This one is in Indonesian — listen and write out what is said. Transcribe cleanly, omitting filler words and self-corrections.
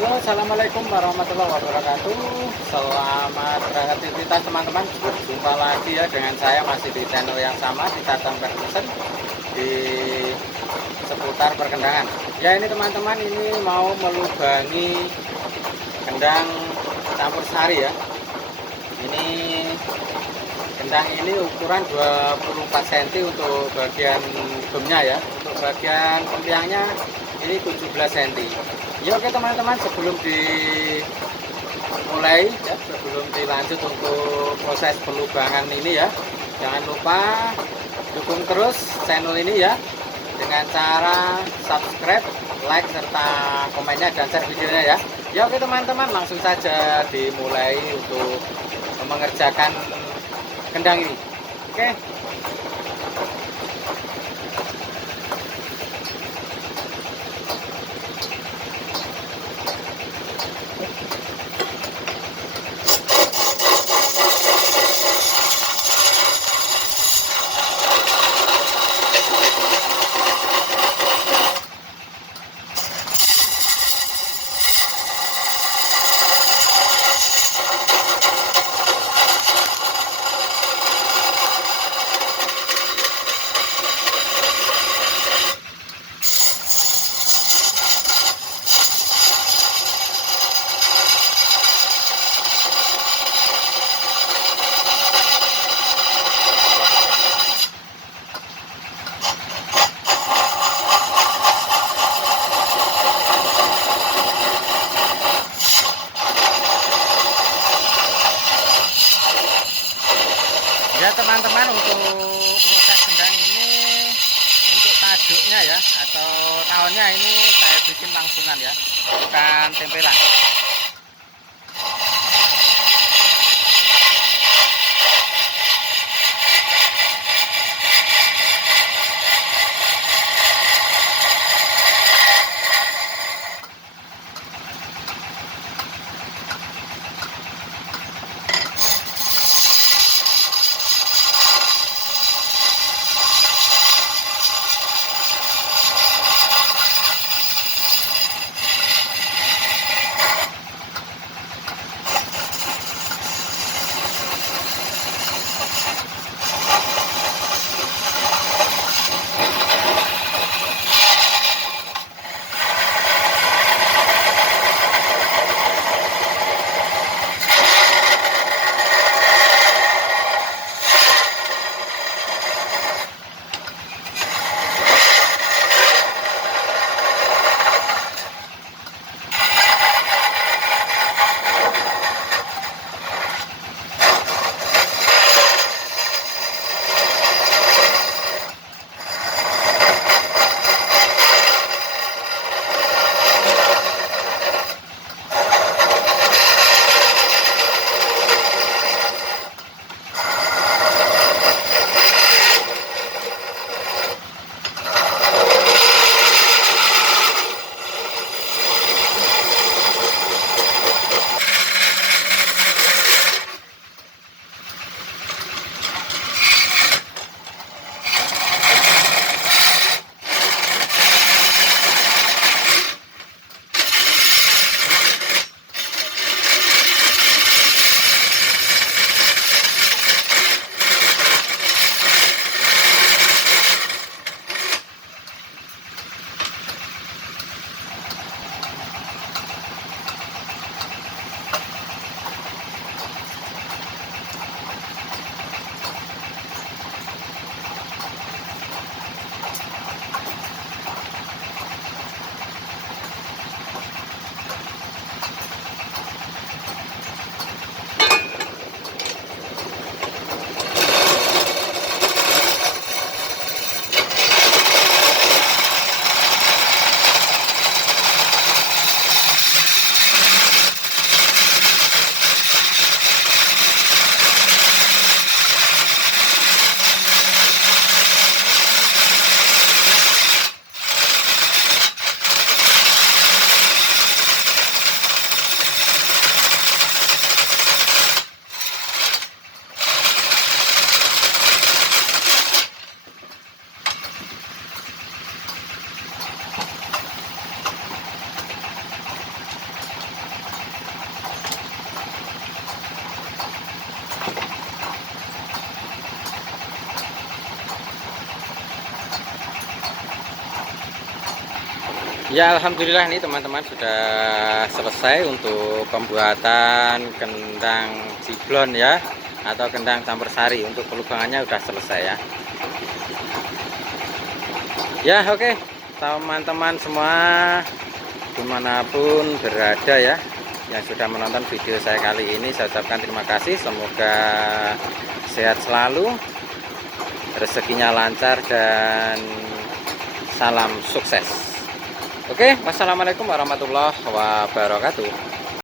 Halo, assalamualaikum warahmatullahi wabarakatuh. Selamat beraktivitas teman-teman. Jumpa lagi ya dengan saya masih di channel yang sama di Tatang Perkusen di seputar perkendangan. Ya ini teman-teman, ini mau melubangi kendang campur-sari ya. Ini kendang ini ukuran 24 cm untuk bagian gemnya ya. Untuk bagian kempiangnya ini 17 cm. Ya oke teman-teman, sebelum dimulai ya, sebelum dilanjut untuk proses pelubangan ini ya, jangan lupa dukung terus channel ini ya dengan cara subscribe, like serta komennya dan share videonya ya. Ya oke teman-teman, langsung saja dimulai untuk mengerjakan kendang ini. Oke. Ya teman-teman, untuk proses kendang ini untuk tajuknya ya atau tahunnya ini saya bikin langsungan ya, bukan tempelan. Ya, alhamdulillah nih teman-teman sudah selesai untuk pembuatan kendang ciblon ya, atau kendang campur-sari. Untuk pelubangannya sudah selesai ya. Ya, oke teman-teman semua dimanapun berada ya, yang sudah menonton video saya kali ini, saya ucapkan terima kasih. Semoga sehat selalu, rezekinya lancar, dan salam sukses. Oke, wassalamualaikum warahmatullahi wabarakatuh.